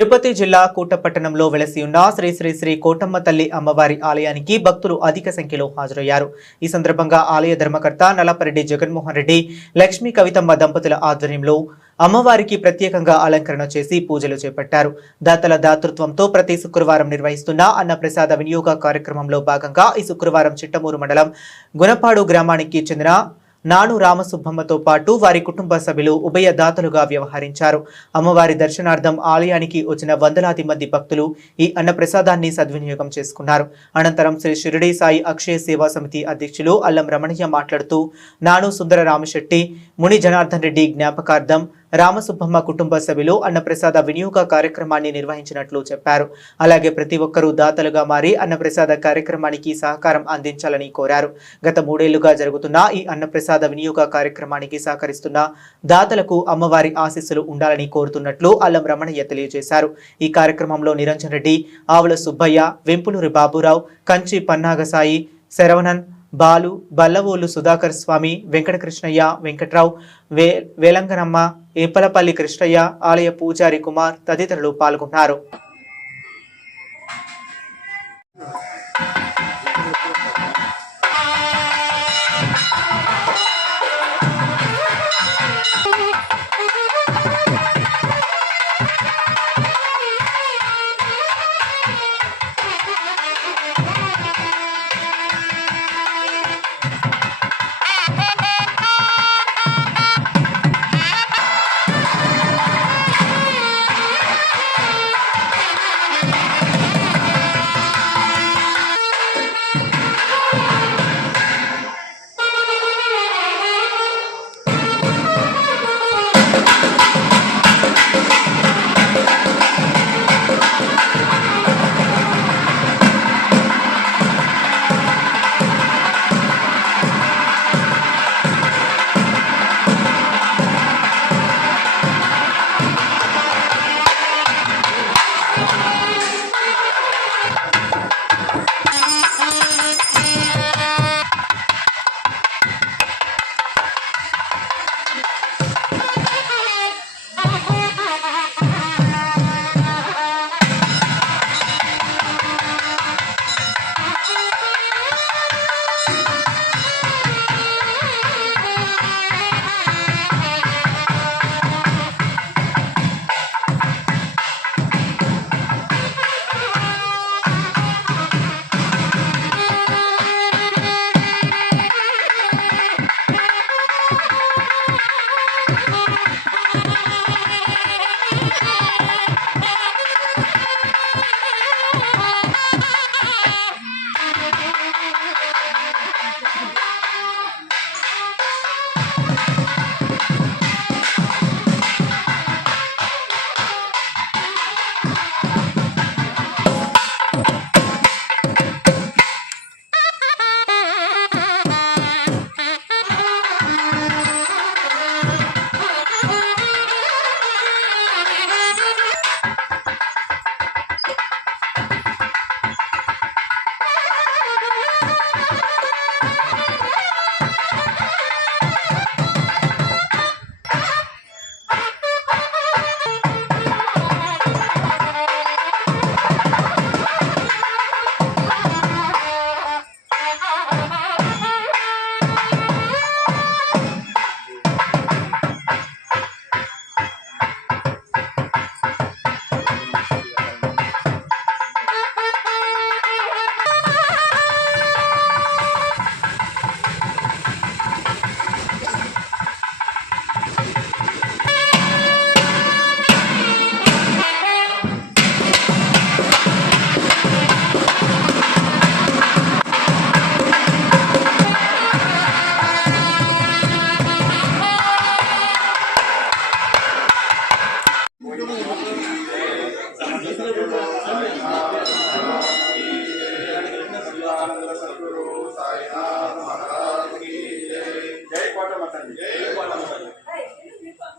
తిరుపతి జిల్లా కూటపట్టణంలో వెలసి ఉన్న శ్రీ శ్రీ శ్రీ కోటమ్మ తల్లి అమ్మవారి ఆలయానికి భక్తులు అధిక సంఖ్యలో హాజరయ్యారు. ఈ సందర్భంగా ఆలయ ధర్మకర్త నల్లపరెడ్డి జగన్మోహన్ రెడ్డి, లక్ష్మీ కవితమ్మ దంపతుల ఆధ్వర్యంలో అమ్మవారికి ప్రత్యేకంగా అలంకరణ చేసి పూజలు చేపట్టారు. దాతల దాతృత్వంతో ప్రతి శుక్రవారం నిర్వహిస్తున్న అన్నప్రసాద వినియోగ కార్యక్రమంలో భాగంగా ఈ శుక్రవారం చిట్టమూరు మండలం గుణపాడు గ్రామానికి చెందిన నాను రామసుబ్బమ్మతో పాటు వారి కుటుంబ సభ్యులు ఉభయ దాతలుగా వ్యవహరించారు. అమ్మవారి దర్శనార్థం ఆలయానికి వచ్చిన వందలాది మంది భక్తులు ఈ అన్నప్రసాదాన్ని సద్వినియోగం చేసుకున్నారు. అనంతరం శ్రీ షిరిడి సాయి అక్షయ సేవా సమితి అధ్యక్షులు అల్లం రమణయ్య మాట్లాడుతూ నాను సుందర రామశెట్టి, ముని జనార్దన్ రెడ్డి జ్ఞాపకార్థం రామసుబ్బమ్మ కుటుంబ సభ్యులు అన్నప్రసాద వినియోగ కార్యక్రమాన్ని నిర్వహించినట్లు చెప్పారు. అలాగే ప్రతి ఒక్కరూ దాతలుగా మారి అన్నప్రసాద కార్యక్రమానికి సహకారం అందించాలని కోరారు. గత 3 ఏళ్లుగా జరుగుతున్న ఈ అన్నప్రసాద వినియోగ కార్యక్రమానికి సహకరిస్తున్న దాతలకు అమ్మవారి ఆశీస్సులు ఉండాలని కోరుతున్నట్లు అల్లం రమణయ్య తెలియజేశారు. ఈ కార్యక్రమంలో నిరంజన్ రెడ్డి, ఆవుల సుబ్బయ్య, వెంపులూరి బాబురావు, కంచి పన్నాగసాయి, శరవణన్, బాలు, బల్లవోలు సుధాకర్ స్వామి, వెంకటకృష్ణయ్య, వెంకట్రావు, వేలంగనమ్మ, ఏపలపల్లి కృష్ణయ్య, ఆలయ పూజారి కుమార్ తదితరులు పాల్గొన్నారు.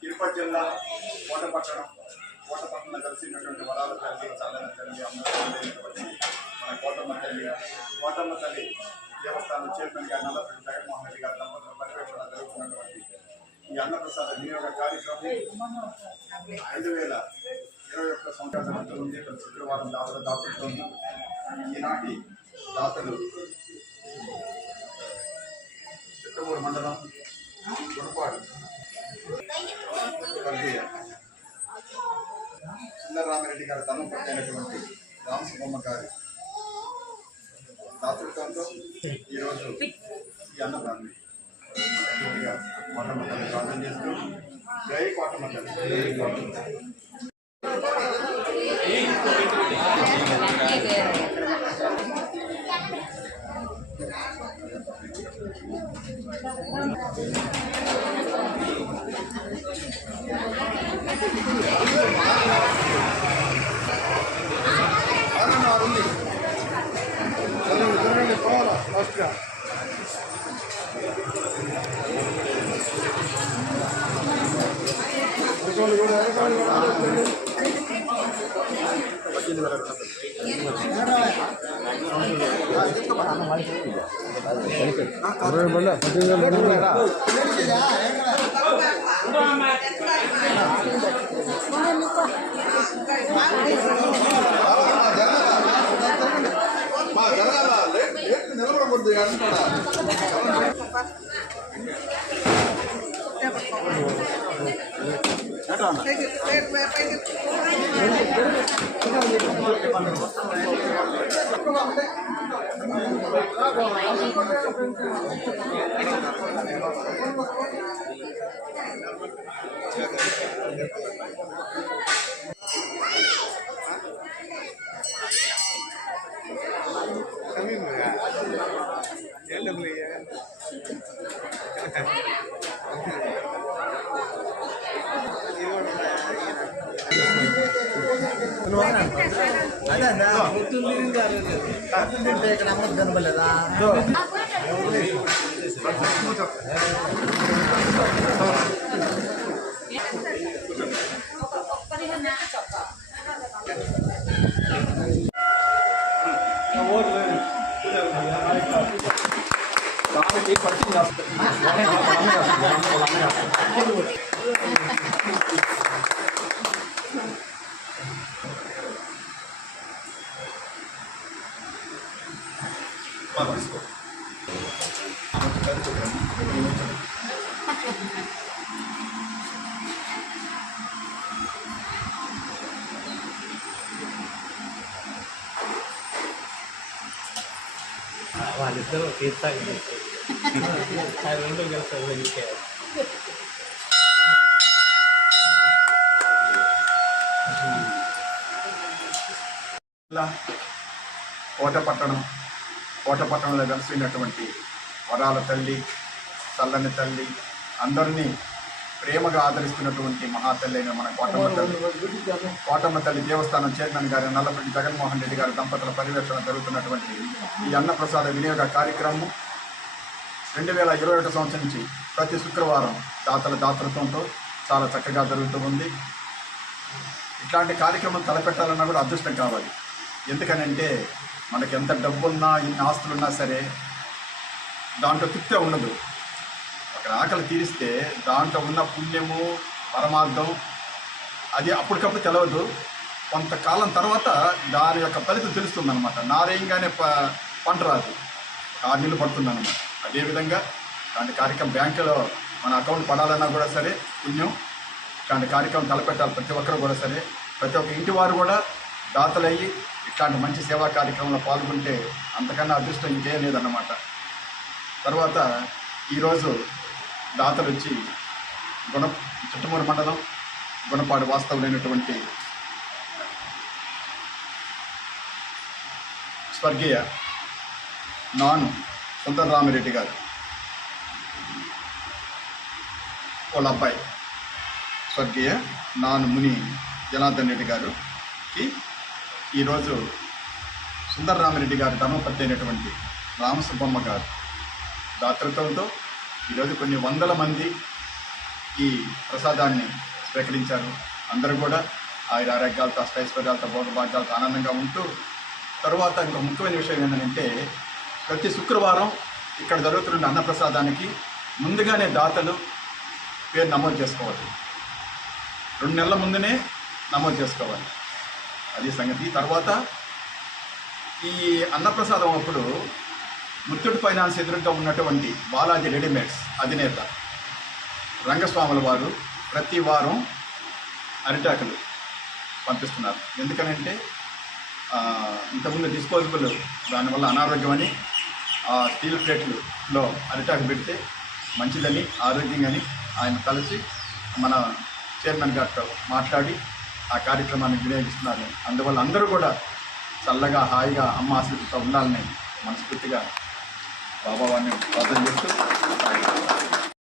తిరుపతి జిల్లా కోటపట్టణం కలిసినటువంటి వరాల తల్లి, చల్లని తల్లి, అమ్మవారి మన కోటమ్మ తల్లి దేవస్థానం చైర్మన్ గారు నల్లపరెడ్డి జగన్మోహన్ రెడ్డి గారి దంపతుల పర్యవేక్షణ జరుగుతున్నటువంటి ఈ అన్నప్రసాద వినియోగ కార్యక్రమం 2021 సంవత్సరం జరుగుతుంది. ప్రతి శుక్రవారం దాతలతో ఈనాటి దాతలు చిట్టమూరు మండలం గుణపాడు సుందరరామిరెడ్డి గారి ధర్మపత్ని అయినటువంటి రామసుబ్బమ్మ గారి దాతృత్వంతో ఈరోజు ఈ అన్నదాన్ని కోటమ్మ తల్లి ప్రార్థన చేస్తూ జై కోటమ్మ తల్లి. పోవాలా ఫాస్ట్గా. నిలబడకూడదు ఇక్కడ అమ్మకు కనపడలేదా? వాళ్ళిద్దరూ తీర్థాలు రెండు కలిసి కోటపట్టణంలో కలిసినటువంటి వరాల తల్లి, చల్లని తల్లి, అందరినీ ప్రేమగా ఆదరిస్తున్నటువంటి మహాతల్లి అయిన మన కోటమ్మ తల్లి దేవస్థానం చైర్మన్ గారు నల్లపరెడ్డి జగన్మోహన్ రెడ్డి గారి దంపతుల పర్యవేక్షణ జరుగుతున్నటువంటి ఈ అన్నప్రసాద వినియోగ కార్యక్రమం 2021 సంవత్సరం నుంచి ప్రతి శుక్రవారం దాతలతో చాలా చక్కగా జరుగుతూ ఉంది. ఇట్లాంటి కార్యక్రమం తలపెట్టాలన్నా కూడా అదృష్టం కావాలి. ఎందుకనంటే మనకి ఎంత డబ్బున్నా, ఎన్ని ఆస్తులున్నా సరే దాంట్లో తృప్తి ఉండదు. ఒక ఆకలి తీరిస్తే దాంట్లో ఉన్న పుణ్యము, పరమార్థం అది అప్పటికప్పుడు తెలవదు. కొంతకాలం తర్వాత దాని యొక్క ఫలితం తెలుస్తుంది అనమాట. నారేయంగానే పంట రాదు, 6 నెలలు పడుతుంది అనమాట. అదేవిధంగా ఇలాంటి కార్యక్రమం బ్యాంకులో మన అకౌంట్ పడాలన్నా కూడా సరే పుణ్యం. ఇట్లాంటి కార్యక్రమం తలపెట్టాలి ప్రతి ఒక్కరు కూడా సరే. ప్రతి ఒక్క ఇంటి వారు కూడా దాతలయ్యి ఇట్లాంటి మంచి సేవా కార్యక్రమంలో పాల్గొంటే అంతకన్నా అదృష్టం ఇంకేం లేదన్నమాట. తర్వాత ఈరోజు దాతలు వచ్చి చిట్టమూరు మండలం గుణపాడు వాస్తవులైనటువంటి స్వర్గీయ నాను సుందరరామిరెడ్డి గారు వాళ్ళ అబ్బాయి స్వర్గీయ నాను ముని జనార్దన్ రెడ్డి గారికి ఈరోజు సుందరరామిరెడ్డి గారి ధర్మపత్ని అయినటువంటి రామసుబ్బమ్మ గారు దాతృత్వంతో ఈరోజు కొన్ని వందల మంది ఈ ప్రసాదాన్ని స్వీకరించారు. అందరూ కూడా ఆరోగ్యాలతో, అష్టైశ్వర్యాలతో, భోగభాగ్యాలతో ఆనందంగా ఉంటూ, తర్వాత ఇంకొక ముఖ్యమైన విషయం ఏంటంటే ప్రతి శుక్రవారం ఇక్కడ జరుగుతున్న అన్నప్రసాదానికి ముందుగానే దాతలు పేరు నమోదు చేసుకోవాలి. 2 నెలల ముందునే నమోదు చేసుకోవాలి. అది సంగతి. తర్వాత ఈ అన్నప్రసాదం అప్పుడు ముత్తూట్ ఫైనాన్స్ ఎదురుగా ఉన్నటువంటి బాలాజీ రెడీమేడ్స్ అధినేత రంగస్వాముల వారు ప్రతి వారం అరిటాకులు పంపిస్తున్నారు. ఎందుకనంటే ఇంతకుముందు డిస్పోజబుల్ దానివల్ల అనారోగ్యమని స్టీల్ ప్లేట్లలో అరిటాకు పెడితే మంచిదని ఆరోగ్యంగాని ఆయన కలిసి మన చైర్మన్ గారితో మాట్లాడి ఆ కార్యక్రమాన్ని వినియోగిస్తున్నారు. అందువల్ల అందరూ కూడా చల్లగా హాయిగా అమ్మ ఆశీస్సులతో ఉండాలని మనస్ఫూర్తిగా బాబా వారిని ప్రార్థన చేస్తూ